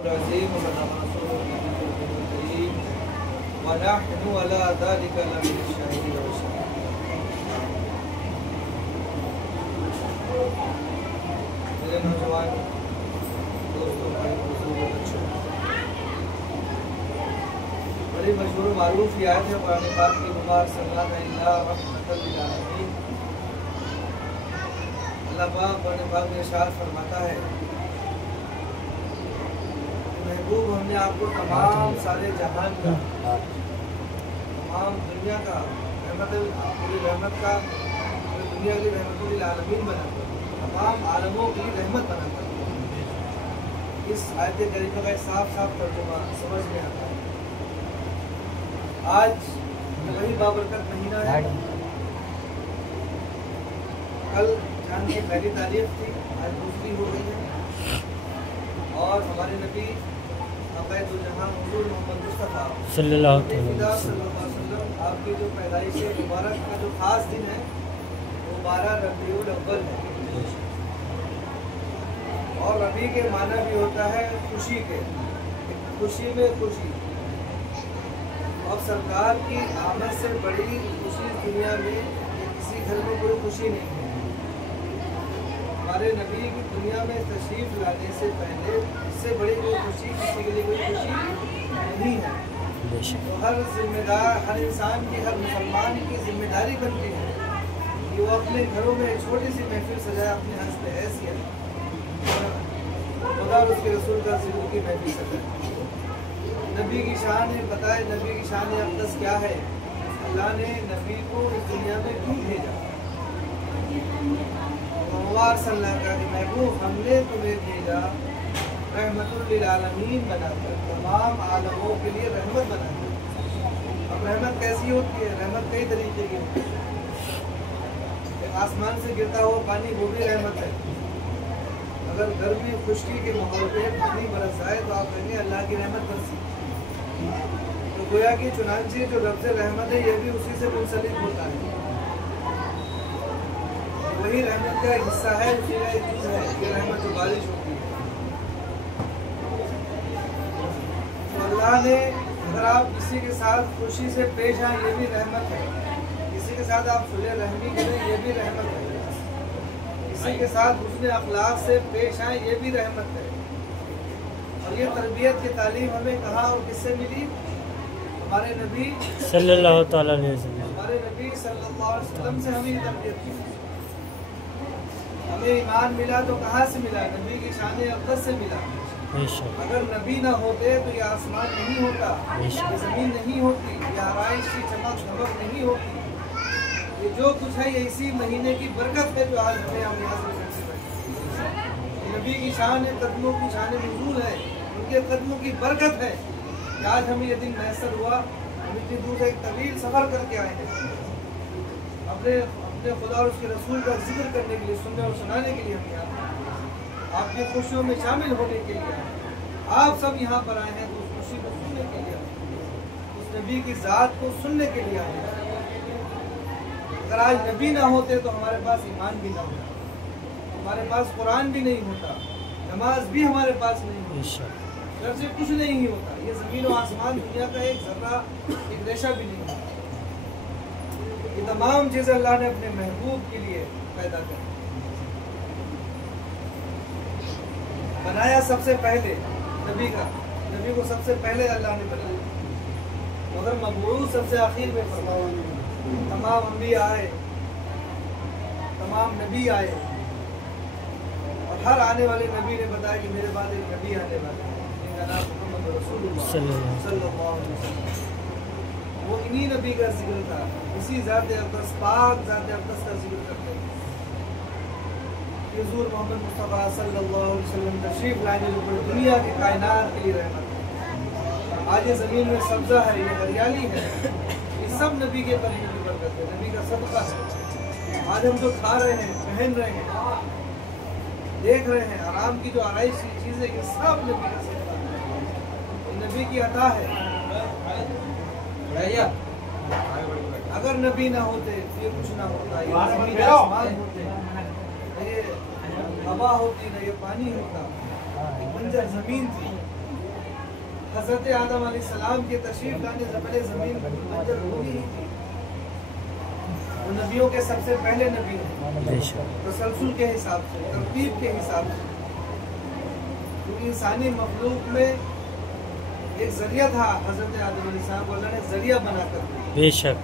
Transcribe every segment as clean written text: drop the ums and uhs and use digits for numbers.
العظيم وبلغ رسوله الكريم ونحن على ذلك لمن الشاهدين والشاهدين. میرے نوجوان دوستوں بھائی بزرگوں بچوں، بڑی مشہور و معروف یہ آیت ہے قرآن پاک کی بمار صلی اللہ رحمۃ للعالمین. اللہ پاک قرآن پاک میں ارشاد فرماتا ہے، محبوب ہم نے آپ کو تمام سارے جہان کا، تمام دنیا کا رحمت، پوری رحمت کا، پوری دنیا کی رحمت للعالمین بنا کر، تمام عالموں کی رحمت بنا کر. اس آیت کریمہ کا صاف صاف ترجمہ سمجھ میں آتا ہے. آج وہی بابرکت مہینہ ہے. کل جان کی پہلی تاریخ تھی، آج دوسری ہو گئی ہے، اور ہمارے نبی عقائد الجہاں حضور محمد مصطفیٰ صلی اللہ علیہ وسلم آپ کی جو پیدائش مبارک کا جو خاص دن ہے وہ 12 ربیع الاول ہے. اور ربیع کے معنی بھی ہوتا ہے خوشی کے، خوشی میں خوشی. اب سرکار کی آمد سے بڑی خوشی دنیا میں کسی گھر میں کوئی خوشی نہیں ہے. ہمارے نبی کی دنیا میں تشریف لانے سے پہلے اس سے بڑی کوئی خوشی کسی کے لیے کوئی خوشی نہیں ہے. تو ہر ذمہ دار، ہر انسان کی، ہر مسلمان کی ذمہ داری بنتی ہے کہ وہ اپنے گھروں میں ایک چھوٹی سی محفل سجائے اپنے حسب حیثیت، خدا اور اس کے رسول کا ذکر کی محفل سجائے. نبی کی شان ہے، بتائے نبی کی شان اقدس کیا ہے؟ اللہ نے نبی کو اس دنیا میں کیوں بھیجا؟ صلی اللہ کا محبوب ہم نے تمہیں بھیجا رحمت للعالمین بنا کر، تمام عالموں کے لیے رحمت بنا کر. اب رحمت کیسی ہوتی ہے؟ رحمت کئی طریقے کی ہوتی ہے. ایک آسمان سے گرتا ہوا پانی، وہ بھی رحمت ہے. اگر گرمی خشکی کے ماحول پہ پانی برس جائے تو آپ کہیں گے اللہ کی رحمت برسی. تو گویا کہ چنانچہ جو لفظ رحمت ہے یہ بھی اسی سے منسلک ہوتا ہے. وہی رحمت کا حصہ ہے، اسی کا ایک چیز ہے کہ رحمت جو بارش ہوتی ہے. تو اللہ نے، اگر آپ کسی کے ساتھ خوشی سے پیش آئیں یہ بھی رحمت ہے. کسی کے ساتھ آپ صلح رحمی کریں یہ بھی رحمت ہے. کسی کے ساتھ حسن اخلاق سے پیش آئیں یہ بھی رحمت ہے. اور یہ تربیت کی تعلیم ہمیں کہاں اور کس سے ملی؟ ہمارے نبی صلی اللہ تعالیٰ علیہ وسلم، ہمارے نبی صلی اللہ علیہ وسلم سے ہمیں یہ تربیت کی. ہمیں ایمان ملا تو کہاں سے ملا؟ نبی کی شان اقدس سے ملا. اگر نبی نہ ہوتے تو یہ آسمان نہیں ہوتا، یہ زمین نہیں ہوتی، یہ آرائش کی چمک دمک نہیں ہوتی. یہ جو کچھ ہے یہ اسی مہینے کی برکت ہے جو آج ہمیں ہم یہاں سے بیٹھے. نبی کی شان قدموں کی شان نزول ہے، ان کے قدموں کی برکت ہے کہ آج ہمیں یہ دن میسر ہوا. ہم اتنی دور سے ایک طویل سفر کر کے آئے ہیں اپنے خدا اور اس کے رسول کا ذکر کرنے کے لیے، سننے اور سنانے کے لیے ہم یہاں ہیں. آپ کی خوشیوں میں شامل ہونے کے لیے آپ سب یہاں پر آئے ہیں. تو اس خوشی کو سننے کے لیے، اس نبی کی ذات کو سننے کے لیے آئے ہیں. اگر آج نبی نہ ہوتے تو ہمارے پاس ایمان بھی نہ ہوتا، ہمارے پاس قرآن بھی نہیں ہوتا، نماز بھی ہمارے پاس نہیں ہوتی، گھر سے کچھ نہیں ہی ہوتا. یہ زمین و آسمان دنیا کا ایک ذرہ، ایک ریشہ بھی نہیں ہوتا. یہ تمام چیزیں اللہ نے اپنے محبوب کے لیے پیدا کر بنایا. سب سے پہلے نبی کو سب سے پہلے اللہ نے بنایا، مگر مبعوث سب سے آخر میں فرمایا. تمام انبیاء آئے، تمام نبی آئے، اور ہر آنے والے نبی نے بتایا کہ میرے بعد ایک نبی آنے والا ہے جن کا نام محمد رسول اللہ صلی اللہ علیہ وسلم. وہ انہی نبی کا ذکر تھا، اسی ذات اقدس، پاک ذات اقدس کا ذکر کرتے ہیں. حضور محمد مصطفیٰ صلی اللہ علیہ وسلم تشریف لائنے جو پوری دنیا کی کائنات کے لیے رحمت ہے. آج یہ زمین میں سبزہ ہے، یہ ہریالی ہے، یہ سب نبی کے قدموں کی برکت ہے، نبی کا صدقہ ہے. آج ہم جو کھا رہے ہیں، پہن رہے ہیں، دیکھ رہے ہیں، آرام کی جو آرائش کی چیزیں، یہ سب نبی کا صدقہ ہے، یہ نبی کی عطا ہے. اگر نبی نہ ہوتے تو یہ کچھ نہ ہوتا. یہ زمین آسمان ہوتے، نہ یہ ہوا ہوتی، نہ یہ پانی ہوتا. ایک بنجر زمین تھی، حضرت آدم علیہ السلام کے تشریف لانے سے پہلے زمین بنجر ہوئی ہی تھی. وہ نبیوں کے سب سے پہلے نبی ہیں تسلسل کے حساب سے، ترتیب کے حساب سے. کیونکہ انسانی مخلوق میں ایک ذریعہ تھا، حضرت آدم علیہ السلام کو اللہ نے ذریعہ بنا کر دیا. بے شک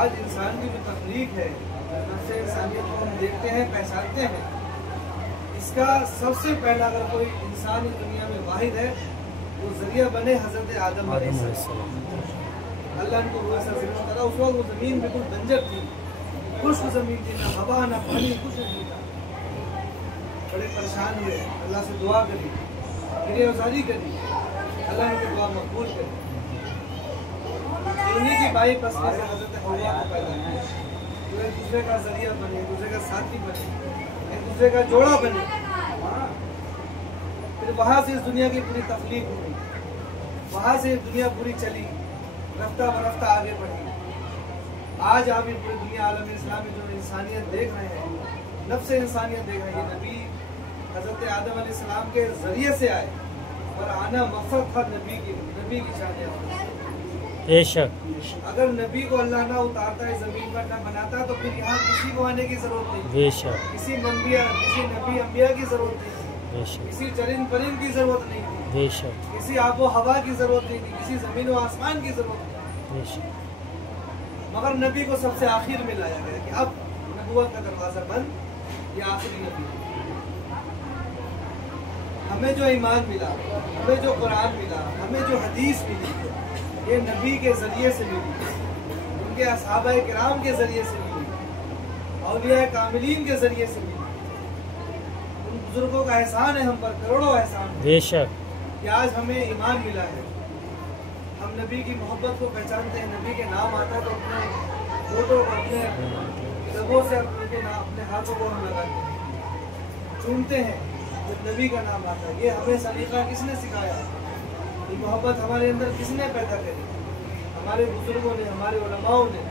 آج انسان کی جو تخلیق ہے، نفس انسانیت کو ہم دیکھتے ہیں، پہچانتے ہیں، اس کا سب سے پہلا اگر کوئی انسان اس دنیا میں واحد ہے وہ ذریعہ بنے حضرت آدم علیہ السلام. اللہ نے وہ ایسا ذریعہ کرا. اس وقت وہ زمین بالکل بنجر تھی، خشک زمین تھی، نہ ہوا نہ پانی، کچھ نہیں تھا. بڑے پریشان ہوئے، اللہ سے دعا کری، گریہ گزاری کری، اللہ نے دعا مقبول کری. انہیں کی بائی پسند سے حضرت حوا کو پیدا کیا. جو ایک دوسرے کا ذریعہ بنے، ایک دوسرے کا ساتھی بنے، ایک دوسرے کا جوڑا بنے. پھر وہاں سے اس دنیا کی پوری تخلیق ہوئی، وہاں سے دنیا پوری چلی، رفتہ برفتہ آگے بڑھی. آج آپ پوری دنیا عالم اسلام میں جو انسانیت دیکھ رہے ہیں، نفس انسانیت دیکھ رہے ہیں، یہ نبی حضرت آدم علیہ السلام کے ذریعے سے آئے اور آنا مقصد تھا نبی کی شان. بے شک اگر نبی کو اللہ نہ اتارتا ہے زمین پر، نہ بناتا، تو پھر یہاں کسی کو آنے کی ضرورت نہیں، بے شک کسی نبی انبیاء کی ضرورت نہیں تھی، بے شک کسی چرند پرند کی ضرورت نہیں تھی، بے شک کسی آب و ہوا کی ضرورت نہیں تھی، کسی زمین و آسمان کی ضرورت نہیں تھی. بے شک مگر نبی کو سب سے آخر میں لایا گیا کہ اب نبوت کا دروازہ بند، یہ آخری نبی. ہمیں جو ایمان ملا، ہمیں جو قرآن ملا، ہمیں جو حدیث ملی، یہ نبی کے ذریعے سے ملی، ان کے اصحابہ کرام کے ذریعے سے ملی، اولیاء کاملین کے ذریعے سے ملی. ان بزرگوں کا احسان ہے ہم پر، کروڑوں احسان ہے بے شک کہ آج ہمیں ایمان ملا ہے. ہم نبی کی محبت کو پہچانتے ہیں. نبی کے نام آتا ہے تو اپنے فوٹو کو، اپنے لبوں سے اپنے ہاتھوں کو ہم لگاتے ہیں، چومتے ہیں جب نبی کا نام آتا ہے. یہ ہمیں سلیقہ کس نے سکھایا؟ یہ محبت ہمارے اندر کس نے پیدا کری؟ ہمارے بزرگوں نے، ہمارے علماؤں نے،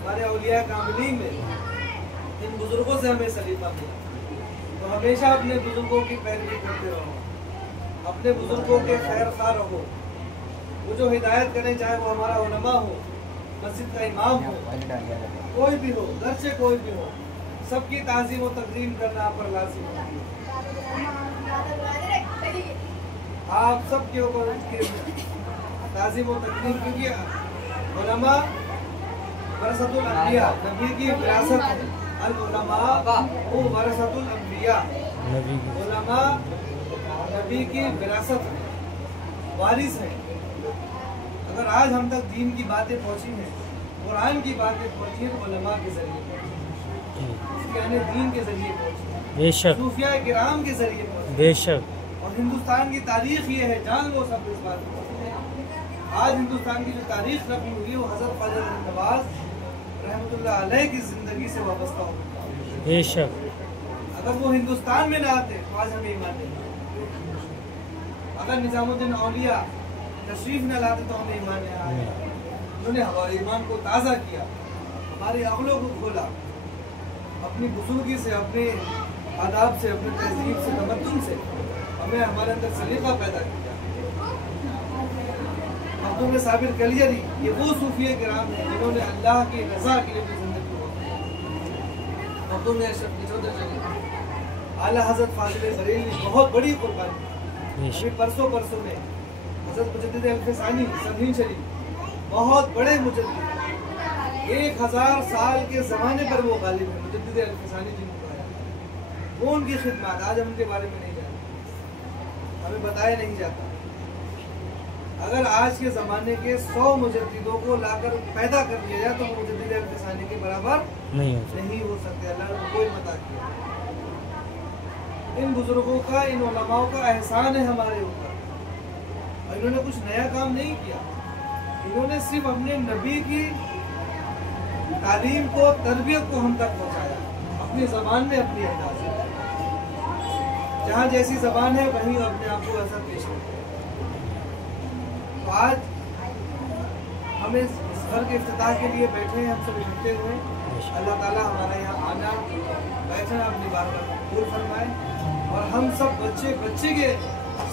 ہمارے اولیاء کاملین نے. ان بزرگوں سے ہمیں سلیقہ ملا. تو ہمیشہ اپنے بزرگوں کی پیروی کرتے رہو، اپنے بزرگوں کے خیر خواہ رہو. وہ جو ہدایت کریں، چاہے وہ ہمارا علماء ہو، مسجد کا امام ہو، کوئی بھی ہو، گھر سے کوئی بھی ہو، سب کی تعظیم و تقدیم کرنا آپ پر لازم ہے. آپ سب کے اوپر ان کی تعظیم و تقدیم، کیونکہ علماء ورثۃ الانبیاء، نبی کی وراثت ہے. العلماء وہ ورثۃ الانبیاء، علماء نبی کی وراثت ہے، وارث ہیں. اگر آج ہم تک دین کی باتیں پہنچی ہیں، قرآن کی باتیں پہنچی ہیں، تو علماء کے ذریعے پہنچی، یعنی دین کے ذریعے پہنچی، بے شک صوفیاء کرام کے ذریعے پہنچی. بے شک اور ہندوستان کی تاریخ یہ ہے، جان لو سب اس بات کو. آج ہندوستان کی جو تاریخ رقم ہوئی ہے وہ حضرت خواجہ نواز رحمۃ اللہ علیہ کی زندگی سے وابستہ ہوتا ہے. بے شک اگر وہ ہندوستان میں نہ آتے تو آج ہمیں ایمان نہیں. اگر نظام الدین اولیاء تشریف نہ لاتے تو ہمیں ایمان نہیں آیا. انہوں نے ہمارے ایمان کو تازہ کیا، ہمارے عقلوں کو کھولا، اپنی بزرگی سے، اپنے آداب سے، اپنے تہذیب سے، تمدن سے ہمیں ہمارے اندر سلیقہ پیدا کیا. مخدوم صابر کلیری یہ وہ صوفیہ کرام ہیں جنہوں نے اللہ کی رضا کے لیے زندگی گزاری. مخدوم اشرف چودھری، اعلیٰ حضرت فاضل بریلوی بہت بڑی قربانی. ابھی پرسوں میں حضرت مجدد الفسانی سندھین شریف بہت بڑے مجدد، 1000 سال کے زمانے پر وہ غالب ہیں. مجدد الفسانی جن کو آیا، وہ ان کی خدمات آج ہم ان کے بارے میں نہیں جانتے، ہمیں بتایا نہیں جاتا. اگر آج کے زمانے کے 100 مجددوں کو لا کر پیدا کر دیا جائے تو وہ مجدد الفسانی کے برابر نہیں ہو سکتے. اللہ نے کوئی عطا کیا. ان بزرگوں کا، ان علماء کا احسان ہے ہمارے اوپر. انہوں نے کچھ نیا کام نہیں کیا، انہوں نے صرف اپنے نبی کی تعلیم کو، تربیت کو ہم تک پہنچایا، اپنی زبان میں، اپنی انداز میں. جہاں جیسی زبان ہے وہیں اپنے آپ کو ایسا پیش کرتے ہیں. تو آج ہم اس گھر کے افتتاح کے لیے بیٹھے ہیں، ہم سب اکٹھے ہوئے. اللہ تعالیٰ ہمارا یہاں آنا، بیٹھنا اپنی بارگاہ میں قبول فرمائے، اور ہم سب بچے کے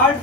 8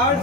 8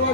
2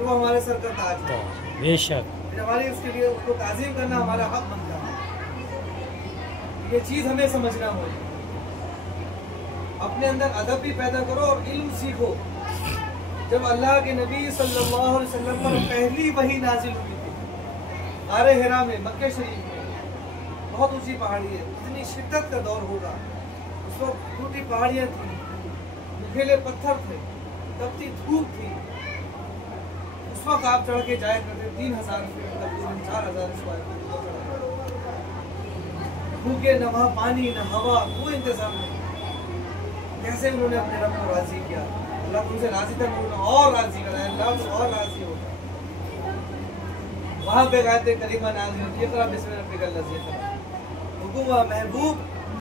پھر وہ ہمارے سر کا تاج ہے، بے شک پھر ہماری اس کے لیے اس کو تعظیم کرنا ہمارا حق بنتا ہے۔ یہ چیز ہمیں سمجھنا ہوگی، اپنے اندر ادب بھی پیدا کرو اور علم سیکھو۔ جب اللہ کے نبی صلی اللہ علیہ وسلم پر پہلی وحی نازل ہوئی تھی غار حرا میں، مکہ شریف میں، بہت اونچی پہاڑی ہے، اتنی شدت کا دور ہوگا، اس وقت ٹوٹی پہاڑیاں تھیں، نکھیلے پتھر تھے، تپتی دھوپ تھی، اس وقت آپ چڑھ کے جایا کرتے 3000 فٹ تقریباً 4000 اسکوائر فٹ، بھوکے نہ وہاں پانی نہ ہوا، کوئی انتظام نہیں۔ کیسے انہوں نے اپنے رب کو راضی کیا، اللہ ان سے راضی تھا، انہوں نے اور راضی کرایا، اللہ تو اور راضی ہوگا۔ وہاں پہ آیت کریمہ نازل ہوتی ہے، اقرأ بسم ربک الذی خلق، حکم و محبوب